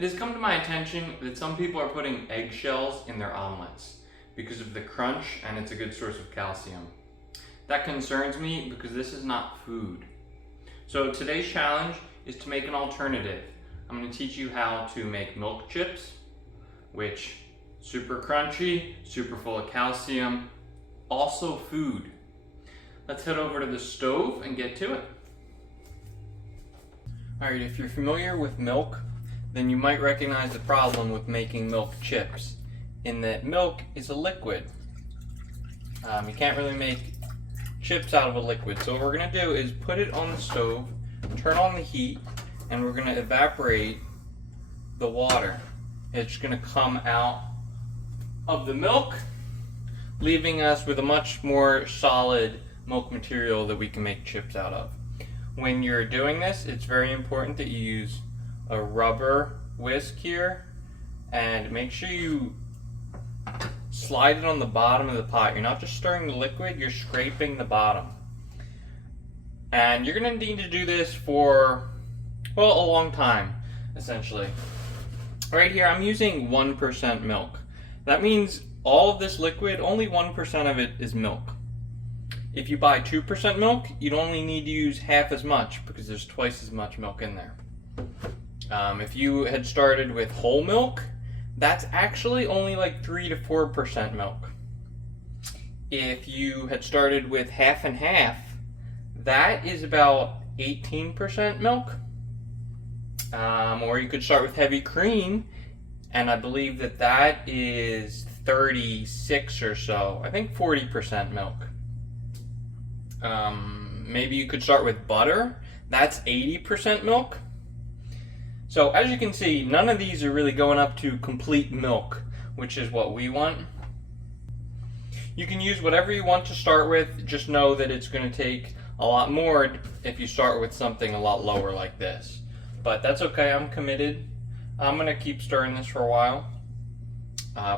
It has come to my attention that some people are putting eggshells in their omelets because of the crunch, and it's a good source of calcium. That concerns me because this is not food. So today's challenge is to make an alternative. I'm going to teach you how to make milk chips, which super crunchy, super full of calcium, also food. Let's head over to the stove and get to it. Alright, if you're familiar with milk, then you might recognize the problem with making milk chips, in that milk is a liquid. You can't really make chips out of a liquid. So what we're going to do is put it on the stove, turn on the heat, and we're going to evaporate the water. It's going to come out of the milk, leaving us with a much more solid milk material that we can make chips out of. When you're doing this, it's very important that you use a rubber whisk here, and make sure you slide it on the bottom of the pot. You're not just stirring the liquid, you're scraping the bottom. And you're going to need to do this for, well, a long time, essentially. Right here, I'm using 1% milk. That means all of this liquid, only 1% of it is milk. If you buy 2% milk, you'd only need to use half as much because there's twice as much milk in there. If you had started with whole milk, that's actually only like 3 to 4% milk. If you had started with half and half, that is about 18% milk. Or you could start with heavy cream, and I believe that is 36 or so. I think 40% milk. Maybe you could start with butter. That's 80% milk. So as you can see, none of these are really going up to complete milk, which is what we want. You can use whatever you want to start with. Just know that it's going to take a lot more if you start with something a lot lower like this. But that's okay, I'm committed. I'm going to keep stirring this for a while.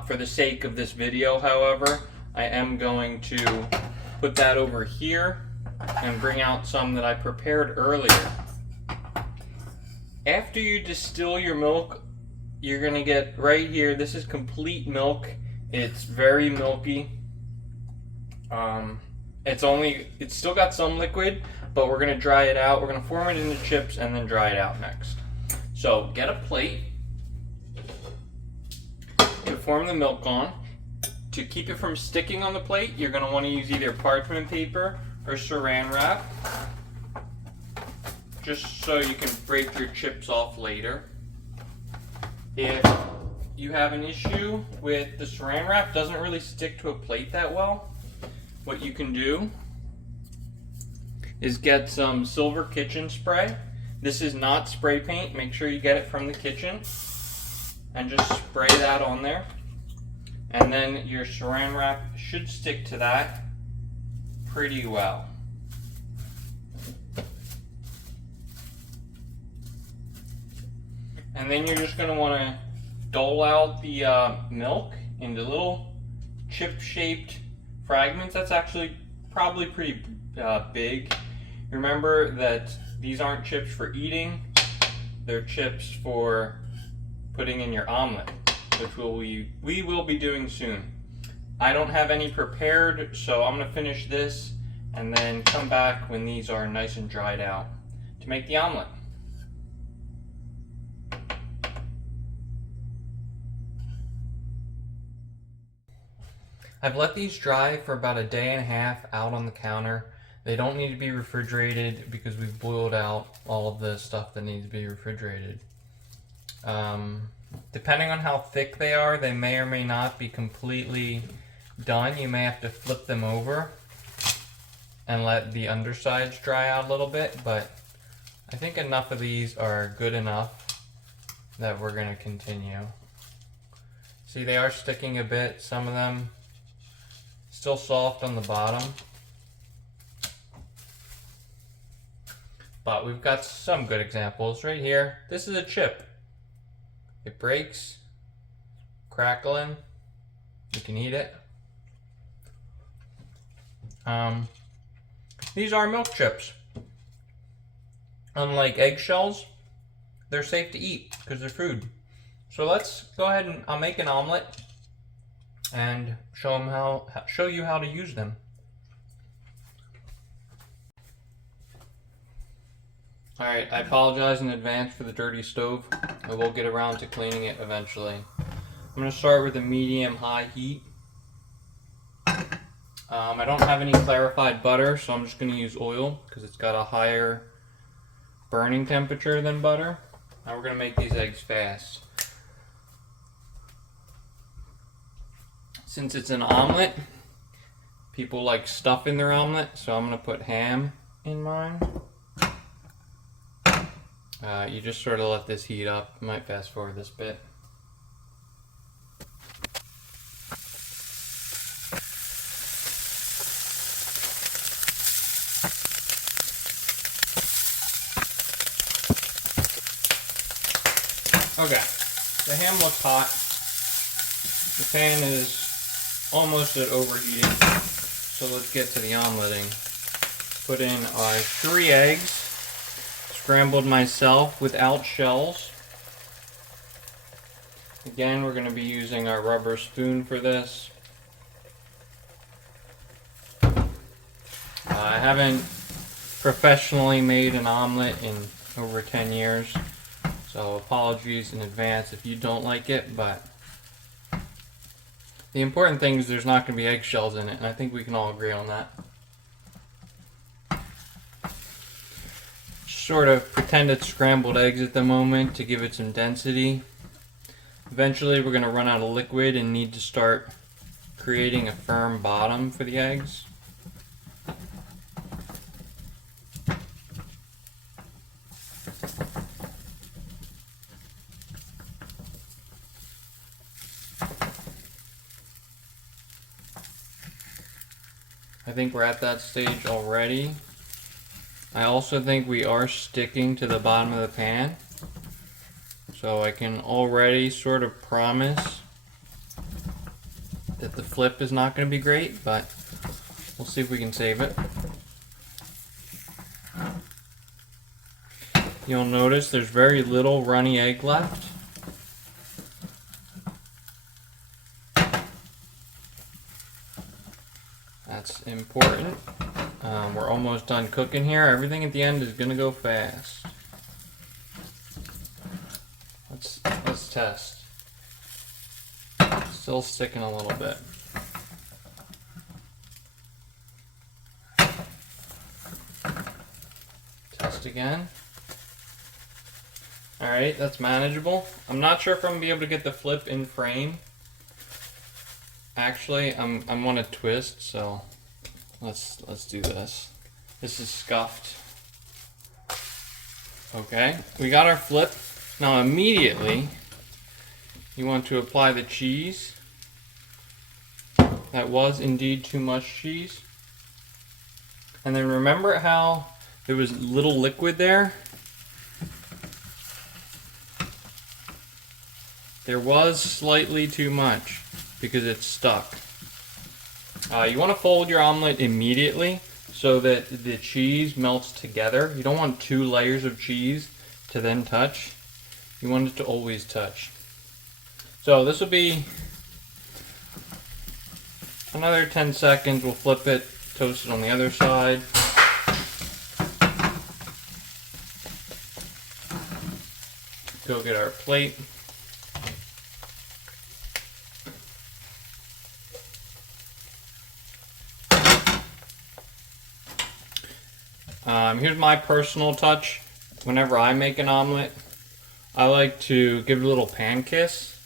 For the sake of this video, however, I am going to put that over here and bring out some that I prepared earlier. After you distill your milk, you're going to get right here, this is complete milk. It's very milky. It's still got some liquid, but we're going to dry it out. We're going to form it into chips and then dry it out next. So get a plate to form the milk on. To keep it from sticking on the plate, you're going to want to use either parchment paper or saran wrap, just so you can break your chips off later. If you have an issue with the saran wrap, doesn't really stick to a plate that well, what you can do is get some silver kitchen spray. This is not spray paint. Make sure you get it from the kitchen and just spray that on there. And then your saran wrap should stick to that pretty well. And then you're just going to want to dole out the milk into little chip-shaped fragments. That's actually probably pretty big. Remember that these aren't chips for eating. They're chips for putting in your omelet, which we will be doing soon. I don't have any prepared, so I'm going to finish this and then come back when these are nice and dried out to make the omelet. I've let these dry for about a day and a half out on the counter. They don't need to be refrigerated because we've boiled out all of the stuff that needs to be refrigerated. Depending on how thick they are, they may or may not be completely done. You may have to flip them over and let the undersides dry out a little bit, but I think enough of these are good enough that we're going to continue. See, they are sticking a bit, some of them still soft on the bottom, but we've got some good examples right here. This is a chip. It breaks, crackling, you can eat it. These are milk chips. Unlike eggshells, they're safe to eat because they're food. So let's go ahead and I'll make an omelet and show you how to use them. Alright, I apologize in advance for the dirty stove. I will get around to cleaning it eventually. I'm going to start with a medium-high heat. I don't have any clarified butter, so I'm just going to use oil because it's got a higher burning temperature than butter. Now we're going to make these eggs fast. Since it's an omelet, people like stuff in their omelet, so I'm going to put ham in mine. You just sort of let this heat up. I might fast forward this bit. Okay, the ham looks hot. The pan is almost at overheating, so let's get to the omeletting. Put in our 3 eggs, scrambled myself without shells. Again, we're going to be using our rubber spoon for this. I haven't professionally made an omelet in over 10 years. So apologies in advance if you don't like it, but the important thing is there's not going to be eggshells in it, and I think we can all agree on that. Sort of pretend it's scrambled eggs at the moment to give it some density. Eventually we're going to run out of liquid and need to start creating a firm bottom for the eggs. I think we're at that stage already. I also think we are sticking to the bottom of the pan. So I can already sort of promise that the flip is not going to be great, but we'll see if we can save it. You'll notice there's very little runny egg left. That's important. We're almost done cooking here. Everything at the end is gonna go fast. Let's test. Still sticking a little bit. Test again. Alright, that's manageable. I'm not sure if I'm gonna be able to get the flip in frame. Actually, I want to twist, so let's do this. This is scuffed. Okay, we got our flip. Now immediately, you want to apply the cheese. That was indeed too much cheese. And then remember how there was little liquid there? There was slightly too much because it's stuck. You want to fold your omelet immediately so that the cheese melts together. You don't want 2 layers of cheese to then touch. You want it to always touch. So this will be another 10 seconds. We'll flip it, toast it on the other side. Go get our plate. Here's my personal touch. Whenever I make an omelet, I like to give it a little pan kiss.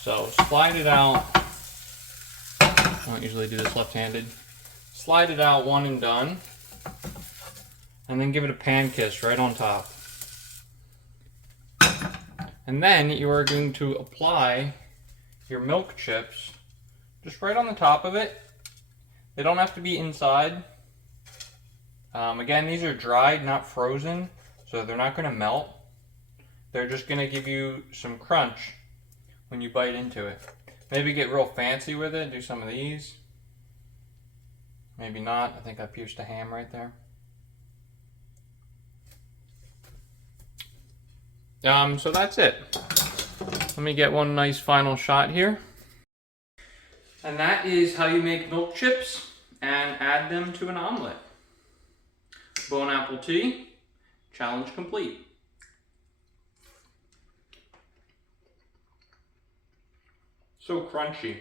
So slide it out. I don't usually do this left-handed. Slide it out one and done. And then give it a pan kiss right on top. And then you are going to apply your milk chips just right on the top of it. They don't have to be inside. Again, these are dried, not frozen, so they're not going to melt. They're just going to give you some crunch when you bite into it. Maybe get real fancy with it, do some of these. Maybe not. I think I pierced a ham right there. So that's it. Let me get one nice final shot here. And that is how you make milk chips and add them to an omelet. Bone apple tea, challenge complete. So crunchy.